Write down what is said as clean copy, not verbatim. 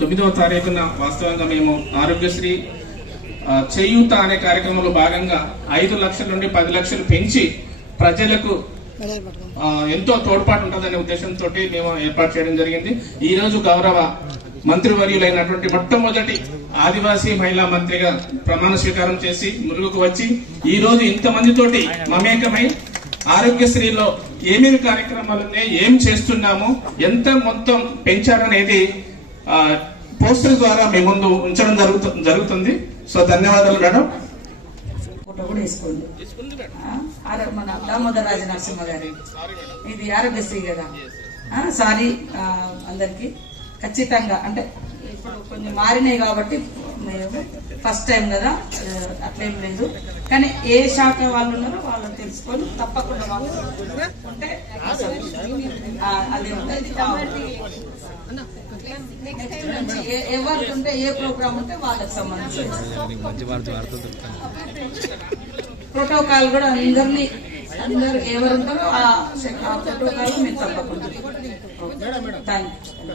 9వ తారీఖున వాస్తవంగా మేము ఆరోగ్యశ్రీ చేయూత అనే కార్యక్రమంలో భాగంగా 5 లక్షల నుండి 10 లక్షలు పెంచి ప్రజలకు ఎంతో తోడ్పాటు ఉంటుందనే ఉద్దేశంతో మేము ఏర్పాటు చేయడం జరిగింది. ఈ రోజు గౌరవ మంత్రివర్యులైనటువంటి మొట్టమొదటి ఆదివాసీ మహిళా మంత్రిగా ప్రమాణ స్వీకారం చేసి మురుగుకు వచ్చి ఈ రోజు ఇంతమందితోటి మమేకమై ఆరోగ్యశ్రీలో ఏమేమి కార్యక్రమాలు ఉన్నాయి, ఏం చేస్తున్నాము, ఎంత మొత్తం పెంచారనేది పోస్టర్ ద్వారా మీ ముందు ఉంచడం జరుగుతుంది. సో ధన్యవాదాలు మేడం. ఫోటో కూడా వేసుకోండి. మన దామోదర్ రాజ నరసింహ గారి ఇది ఆరోగ్యశ్రీ కదా. సారీ అందరికి. ఖచ్చితంగా అంటే ఇప్పుడు కొంచెం మారినాయి కాబట్టి ఫస్ట్ టైం కదా, అట్లేం లేదు. కానీ ఏ శాఖ వాళ్ళు ఉన్నారో వాళ్ళు తెలుసుకొని తప్పకుండా ఉంటే అదే ఎవరికి ఉంటే ఏ ప్రోగ్రామ్ ఉంటే వాళ్ళకి సంబంధించి ప్రోటోకాల్ కూడా అందరు ఎవరు ఉంటారో ఆ ప్రోటోకాల్ మీరు తప్పకుండా. Thank you.